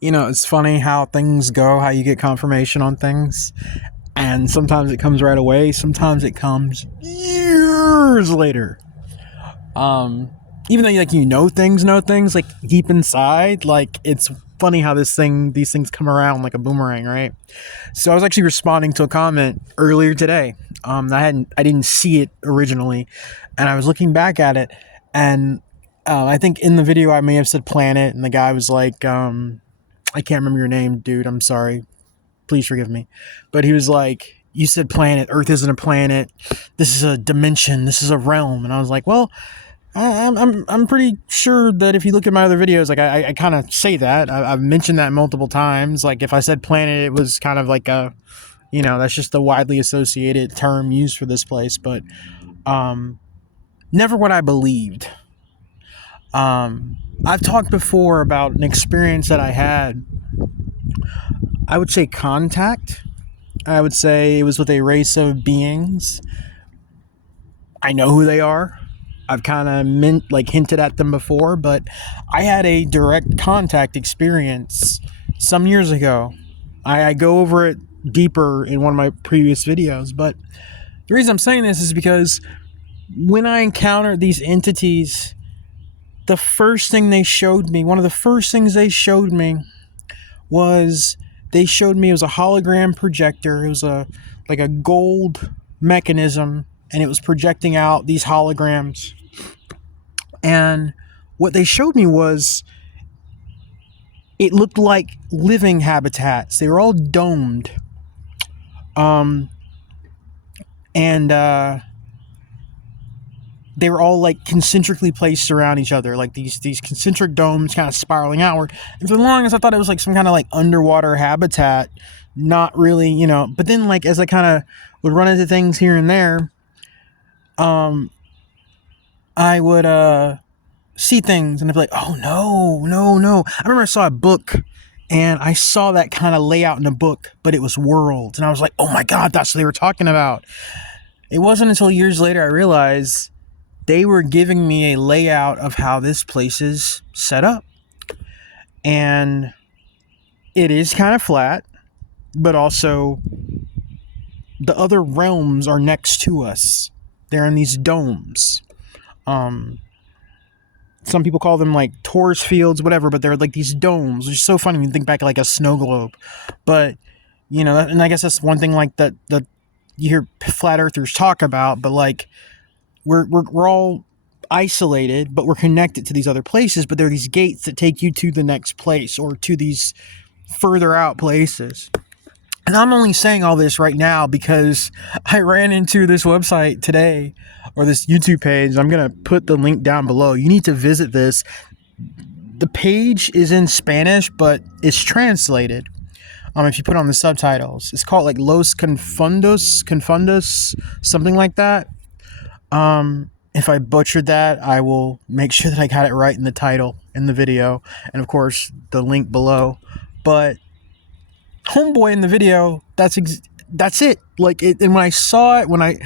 It's funny how things go, how you get confirmation on things. And sometimes it comes right away, sometimes it comes years later. Um, Even though know things like deep inside, like it's funny how these things come around like a boomerang, right? So I was actually responding to a comment earlier today. I didn't see it originally, and I was looking back at it, and I think in the video I may have said planet, and the guy was like, I can't remember your name, dude. I'm sorry. Please forgive me. But he was like, you said planet. Earth isn't a planet. This is a dimension. This is a realm. And I was like, well, I'm pretty sure that if you look at my other videos, like I kind of say that. I've mentioned that multiple times. Like if I said planet, it was kind of like that's just the widely associated term used for this place. But um, never what I believed. I've talked before about an experience that I had. I would say contact. I would say it was with a race of beings. I know who they are. I've kind of hinted at them before, but I had a direct contact experience some years ago. I go over it deeper in one of my previous videos, but the reason I'm saying this is because when I encountered these entities, one of the first things they showed me was it was a hologram projector. It was like a gold mechanism, and it was projecting out these holograms. And what they showed me was it looked like living habitats. They were all domed. And they were all like concentrically placed around each other, like these concentric domes kind of spiraling outward. And for the longest, I thought it was like some kind of like underwater habitat, not really, But then, like as I kind of would run into things here and there, I would see things and I'd be like, oh no, no, no. I remember I saw a book and I saw that kind of layout in a book, but it was worlds, and I was like, oh my god, that's what they were talking about. It wasn't until years later I realized they were giving me a layout of how this place is set up. And it is kind of flat, but also the other realms are next to us. They're in these domes. Some people call them like torus fields, whatever, but they're like these domes, which is so funny when you think back like a snow globe. But, and I guess that's one thing like that you hear flat earthers talk about, but like, we're all isolated, but we're connected to these other places. But there are these gates that take you to the next place or to these further out places. And I'm only saying all this right now because I ran into this website today, or this YouTube page. I'm going to put the link down below. You need to visit this. The page is in Spanish, but it's translated. If you put on the subtitles, it's called like Los Confundos, something like that. If I butchered that, I will make sure that I got it right in the title, in the video, and of course the link below. But homeboy in the video, that's it. Like it, and when I saw it, when I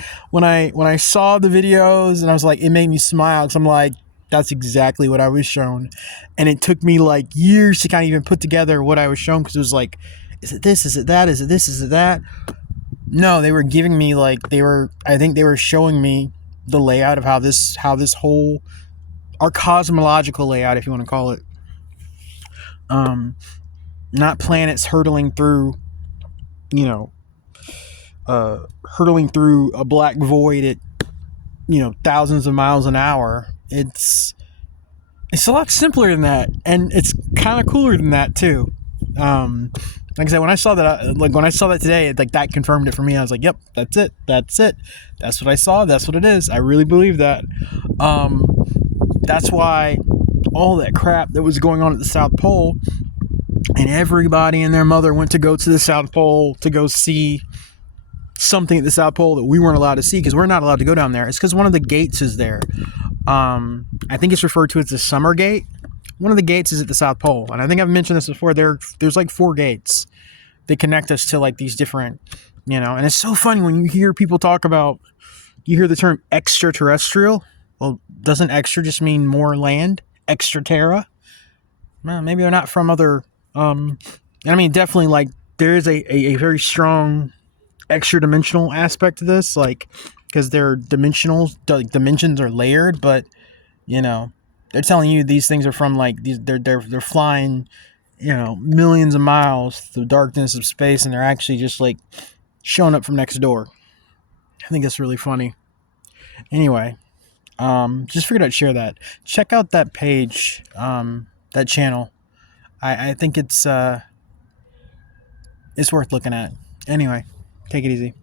saw the videos, and I was like, it made me smile because I'm like, that's exactly what I was shown. And it took me like years to kind of even put together what I was shown, because it was like, is it this? Is it that? Is it this? Is it that? No, they were giving me I think they were showing me the layout of how this whole, our cosmological layout, if you want to call it, not planets hurtling through a black void at thousands of miles an hour. It's a lot simpler than that, and it's kind of cooler than that too. Like I said, when I saw that today, like that confirmed it for me. I was like, yep, that's it. That's what I saw. That's what it is. I really believe that. That's why all that crap that was going on at the South Pole, and everybody and their mother went to go to the South Pole to go see something at the South Pole that we weren't allowed to see because we're not allowed to go down there. It's because one of the gates is there. I think it's referred to as the Summer Gate. One of the gates is at the South Pole, and I think I've mentioned this before. There's like 4 gates. They connect us to like these different, and it's so funny when you hear people talk about, you hear the term extraterrestrial. Well, doesn't extra just mean more land? Extraterra? Well, maybe they're not from other I mean, definitely, like, there is a very strong extra dimensional aspect to this, like, because they're dimensional, like, dimensions are layered, but you know, they're telling you these things are from like these. They're flying, millions of miles through the darkness of space, and they're actually just like showing up from next door. I think that's really funny. Anyway, just figured I'd share that. Check out that page, that channel. I think it's worth looking at. Anyway, take it easy.